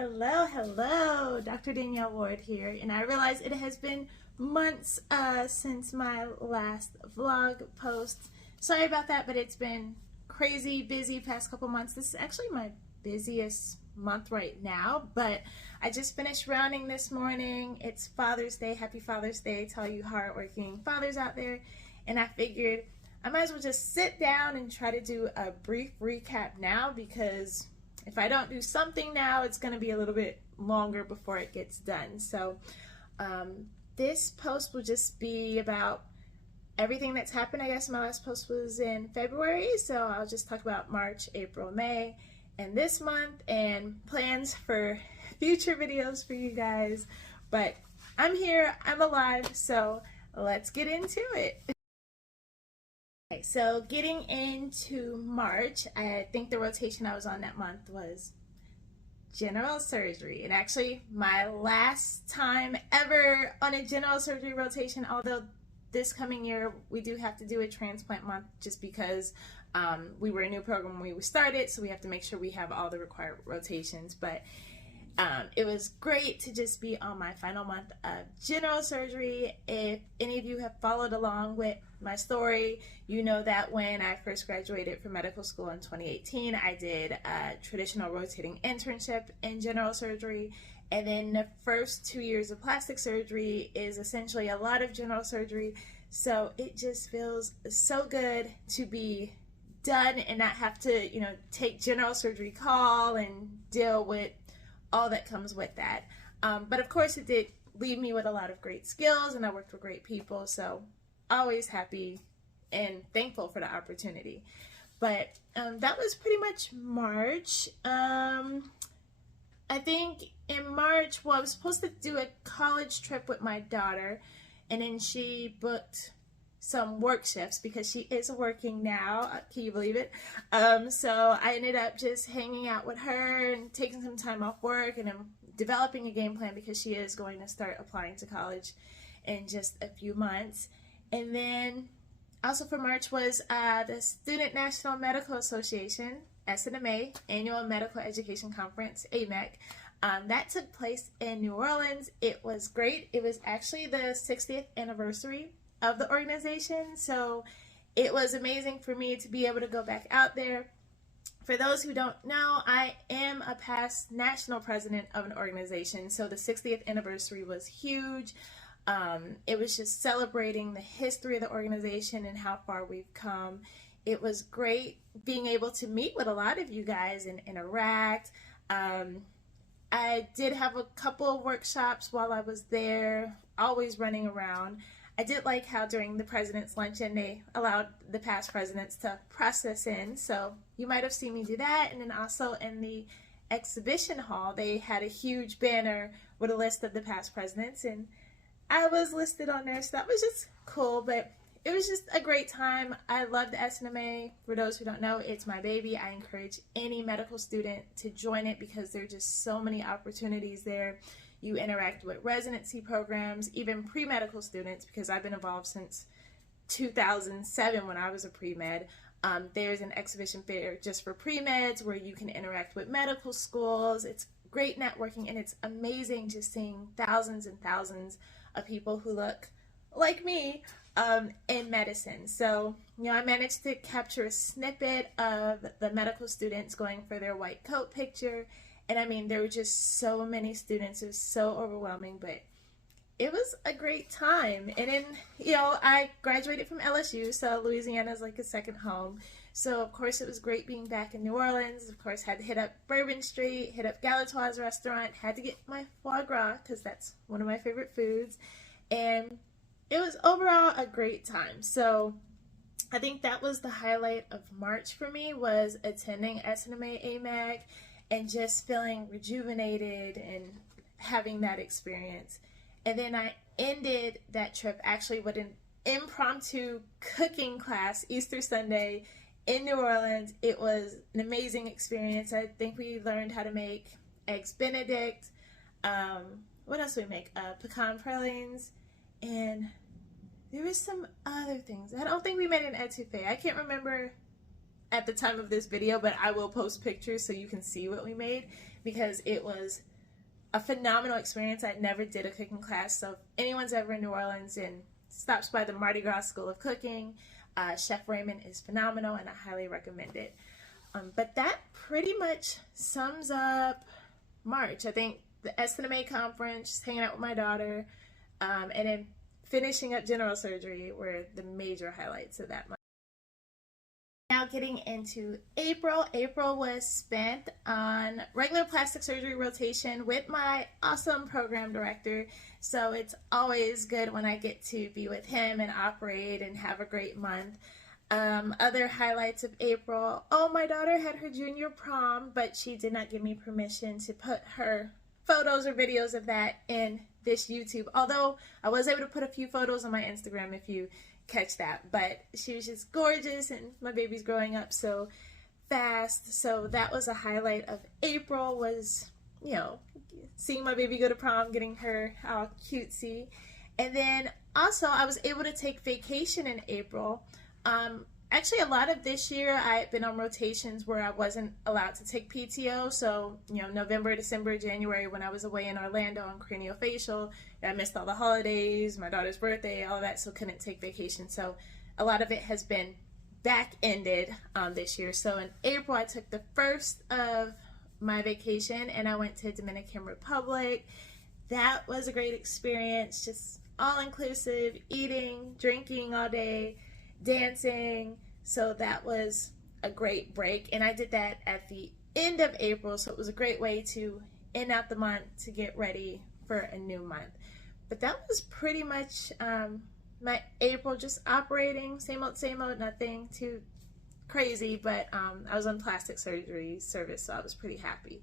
Hello, Dr. Danielle Ward here, and I realize it has been months since my last vlog post. Sorry about that, but it's been crazy busy past couple months. This is actually my busiest month right now, but I just finished rounding this morning. It's Father's Day. Happy Father's Day to all you hardworking fathers out there, and I figured I might as well just sit down and try to do a brief recap now, because if I don't do something now, it's going to be a little bit longer before it gets done. So this post will just be about everything that's happened. I guess my last post was in February, so I'll just talk about March, April, May, and this month, and plans for future videos for you guys. But I'm here, I'm alive, so let's get into it. Okay, so getting into March, I think the rotation I was on that month was general surgery. And actually my last time ever on a general surgery rotation, although this coming year we do have to do a transplant month just because we were a new program when we started, so we have to make sure we have all the required rotations. But it was great to just be on my final month of general surgery. If any of you have followed along with my story, you know that when I first graduated from medical school in 2018, I did a traditional rotating internship in general surgery. And then the first 2 years of plastic surgery is essentially a lot of general surgery. So it just feels so good to be done and not have to, take general surgery call and deal with all that comes with that. But of course it did leave me with a lot of great skills, and I worked with great people, so always happy and thankful for the opportunity. But that was pretty much March. I think in March, I was supposed to do a college trip with my daughter, and then she booked some work shifts because she is working now. Can you believe it? So I ended up just hanging out with her and taking some time off work, and I'm developing a game plan because she is going to start applying to college in just a few months. And then also for March was the Student National Medical Association, SNMA, Annual Medical Education Conference, AMEC. That took place in New Orleans. It was great. It was actually the 60th anniversary of the organization, so it was amazing for me to be able to go back out there. For those who don't know, I am a past national president of an organization, so the 60th anniversary was huge. It was just celebrating the history of the organization and how far we've come. It was great being able to meet with a lot of you guys and interact. I did have a couple of workshops while I was there, always running around. I did like how during the President's Luncheon they allowed the past presidents to press us in, so you might have seen me do that. And then also in the exhibition hall they had a huge banner with a list of the past presidents, and I was listed on there, so that was just cool. But it was just a great time. I love the SNMA. For those who don't know, it's my baby. I encourage any medical student to join it because there are just so many opportunities there. You interact with residency programs, even pre-medical students, because I've been involved since 2007 when I was a pre-med. There's an exhibition fair just for pre-meds where you can interact with medical schools. It's great networking, and it's amazing just seeing thousands and thousands of people who look like me in medicine. So, I managed to capture a snippet of the medical students going for their white coat picture. And I mean, there were just so many students. It was so overwhelming, but it was a great time. And then, I graduated from LSU, so Louisiana is like a second home. So, of course, it was great being back in New Orleans. Of course, had to hit up Bourbon Street, hit up Galatoire's restaurant, had to get my foie gras because that's one of my favorite foods. And it was overall a great time. So I think that was the highlight of March for me, was attending SNMA AMAG and just feeling rejuvenated and having that experience. And then I ended that trip actually with an impromptu cooking class Easter Sunday in New Orleans. It was an amazing experience. I think we learned how to make eggs Benedict. What else did we make? Pecan pralines. And there was some other things. I don't think we made an etouffee. I can't remember at the time of this video, but I will post pictures so you can see what we made, because it was a phenomenal experience. I never did a cooking class, so if anyone's ever in New Orleans and stops by the Mardi Gras School of Cooking, Chef Raymond is phenomenal, and I highly recommend it. But that pretty much sums up March. I think the SNMA conference, just hanging out with my daughter, and then finishing up general surgery were the major highlights of that month. Now getting into April. April was spent on regular plastic surgery rotation with my awesome program director. So it's always good when I get to be with him and operate and have a great month. Other highlights of April. Oh, my daughter had her junior prom, but she did not give me permission to put her photos or videos of that in this YouTube. Although I was able to put a few photos on my Instagram if you catch that. But she was just gorgeous, and my baby's growing up so fast. So that was a highlight of April, was, you know, seeing my baby go to prom, getting her all cutesy. And then also I was able to take vacation in April. Actually, a lot of this year I had been on rotations where I wasn't allowed to take PTO. So, you know, November, December, January, when I was away in Orlando on craniofacial, I missed all the holidays, my daughter's birthday, all of that, so couldn't take vacation. So a lot of it has been back-ended this year. So in April, I took the first of my vacation and I went to Dominican Republic. That was a great experience, just all-inclusive, eating, drinking all day, dancing. So that was a great break, and I did that at the end of April, so it was a great way to end out the month to get ready for a new month. But that was pretty much my April, just operating, same old, nothing too crazy, but I was on plastic surgery service, so I was pretty happy.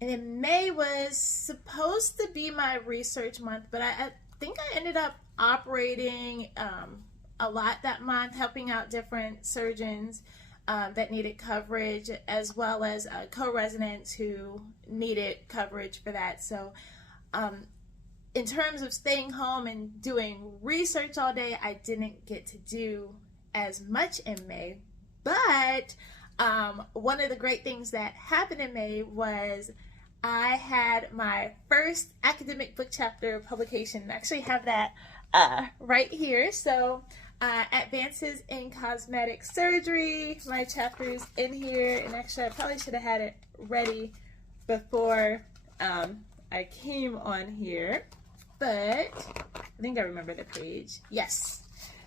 And then May was supposed to be my research month, but I think I ended up operating a lot that month, helping out different surgeons that needed coverage, as well as co-residents who needed coverage for that. So in terms of staying home and doing research all day, I didn't get to do as much in May. But one of the great things that happened in May was I had my first academic book chapter publication. I actually have that right here. So Advances in Cosmetic Surgery, my chapter's in here, and actually I probably should have had it ready before I came on here, but I think I remember the page. Yes.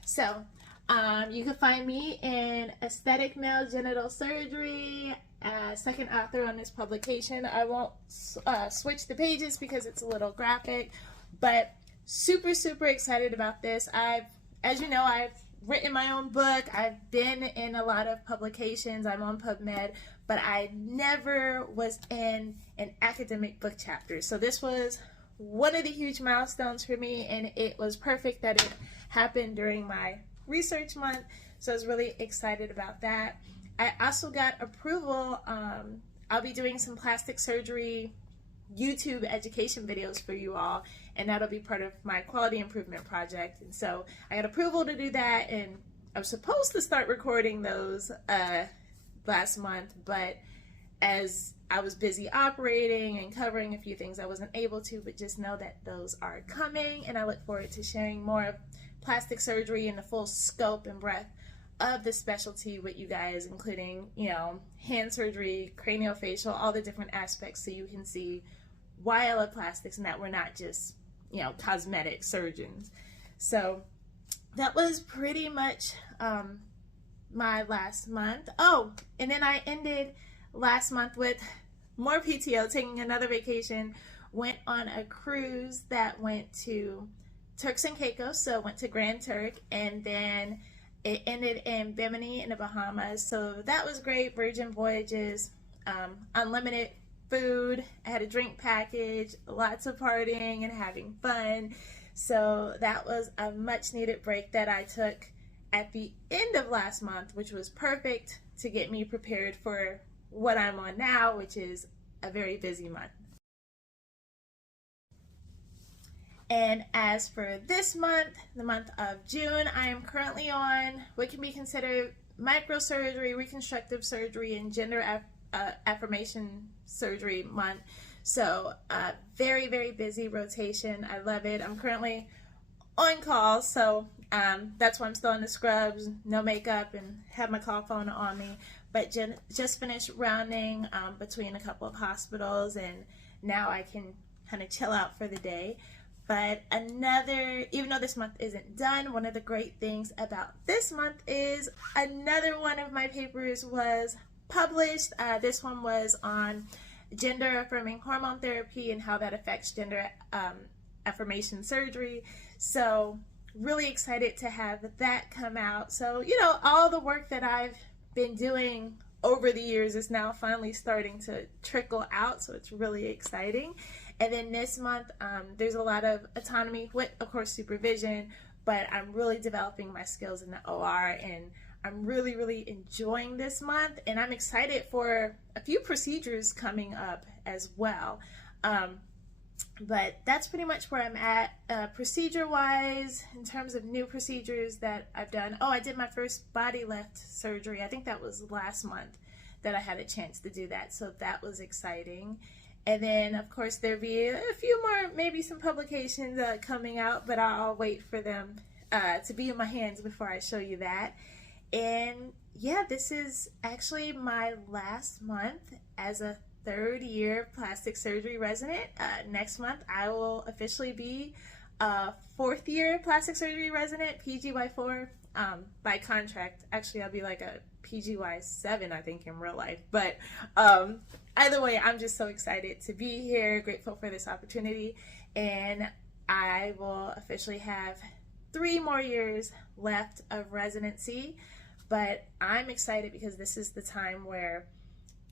So you can find me in Aesthetic Male Genital Surgery, second author on this publication. I won't switch the pages because it's a little graphic, but super excited about this. As you know, I've written my own book. I've been in a lot of publications. I'm on PubMed, but I never was in an academic book chapter. So this was one of the huge milestones for me, and it was perfect that it happened during my research month. So I was really excited about that. I also got approval. I'll be doing some plastic surgery YouTube education videos for you all, and that'll be part of my quality improvement project. And so I got approval to do that, and I was supposed to start recording those last month, but as I was busy operating and covering a few things, I wasn't able to. But just know that those are coming, and I look forward to sharing more of plastic surgery and the full scope and breadth of the specialty with you guys, including, you know, hand surgery, craniofacial, all the different aspects, so you can see why I love plastics and that we're not just, you know, cosmetic surgeons. So that was pretty much my last month. Oh, and then I ended last month with more PTO, taking another vacation. Went on a cruise that went to Turks and Caicos, so went to Grand Turk, and then it ended in Bimini in the Bahamas. So that was great. Virgin Voyages, unlimited food. I had a drink package, lots of partying and having fun. So that was a much needed break that I took at the end of last month, which was perfect to get me prepared for what I'm on now, which is a very busy month. And as for this month, the month of June, I am currently on what can be considered microsurgery, reconstructive surgery, and gender affirmation surgery month. So very, very busy rotation. I love it. I'm currently on call, so that's why I'm still in the scrubs, no makeup, and have my call phone on me. But just finished rounding between a couple of hospitals, and now I can kind of chill out for the day. But even though this month isn't done, one of the great things about this month is another one of my papers was published. This one was on gender affirming hormone therapy and how that affects gender affirmation surgery. So really excited to have that come out. So, you know, all the work that I've been doing over the years is now finally starting to trickle out. So it's really exciting. And then this month, there's a lot of autonomy with, of course, supervision, but I'm really developing my skills in the OR, and I'm really, really enjoying this month, and I'm excited for a few procedures coming up as well. But that's pretty much where I'm at procedure-wise in terms of new procedures that I've done. Oh, I did my first body lift surgery. I think that was last month that I had a chance to do that, so that was exciting. And then, of course, there'll be a few more, maybe some publications coming out, but I'll wait for them to be in my hands before I show you that. And yeah, this is actually my last month as a third-year plastic surgery resident. Next month, I will officially be a fourth-year plastic surgery resident, PGY4, by contract. Actually, I'll be like a PGY7, I think, in real life. But either way, I'm just so excited to be here, grateful for this opportunity, and I will officially have 3 more years left of residency. But I'm excited because this is the time where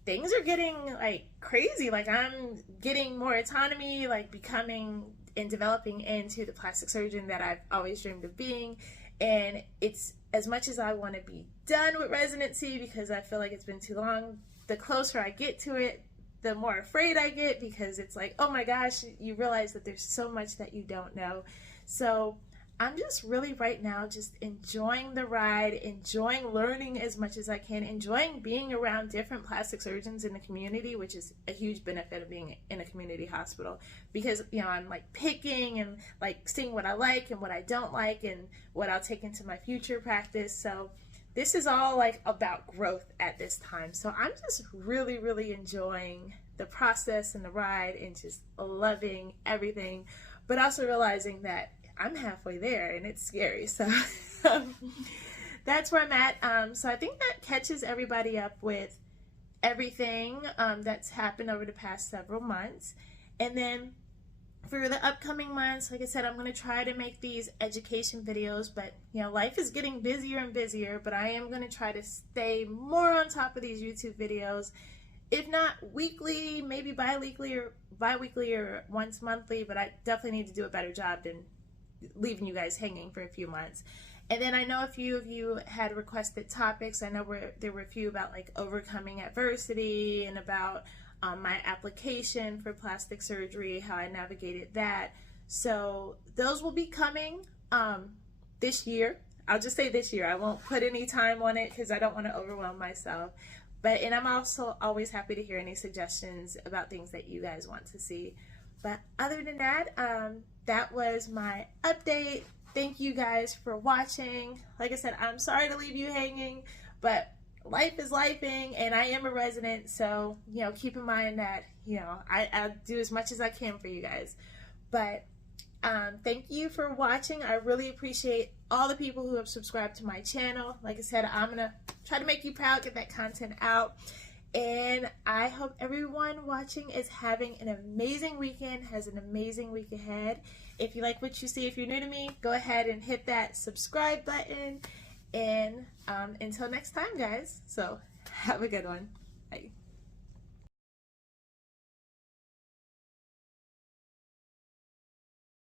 things are getting like crazy. Like I'm getting more autonomy, like becoming and developing into the plastic surgeon that I've always dreamed of being. And it's, as much as I want to be done with residency because I feel like it's been too long, the closer I get to it, the more afraid I get, because it's like, oh my gosh, you realize that there's so much that you don't know. So I'm just really right now just enjoying the ride, enjoying learning as much as I can, enjoying being around different plastic surgeons in the community, which is a huge benefit of being in a community hospital, because, you know, I'm like picking and like seeing what I like and what I don't like and what I'll take into my future practice. So this is all like about growth at this time. So I'm just really, really enjoying the process and the ride and just loving everything, but also realizing that I'm halfway there and it's scary. So that's where I'm at. So I think that catches everybody up with everything that's happened over the past several months. And then for the upcoming months, like I said, I'm going to try to make these education videos, but you know, life is getting busier and busier, but I am going to try to stay more on top of these YouTube videos, if not weekly, maybe bi-weekly or once monthly, but I definitely need to do a better job than leaving you guys hanging for a few months. And then I know a few of you had requested topics. I know there were a few about like overcoming adversity and about my application for plastic surgery, how I navigated that. So those will be coming this year. I'll just say this year. I won't put any time on it because I don't want to overwhelm myself. And I'm also always happy to hear any suggestions about things that you guys want to see. But other than that, that was my update. Thank you guys for watching. Like I said, I'm sorry to leave you hanging, but life is lifing, and I am a resident, so, you know, keep in mind that, you know, I'll do as much as I can for you guys. But thank you for watching. I really appreciate all the people who have subscribed to my channel. Like I said, I'm going to try to make you proud, get that content out. And I hope everyone watching is having an amazing weekend, has an amazing week ahead. If you like what you see, if you're new to me, go ahead and hit that subscribe button. And until next time, guys. So have a good one. Bye.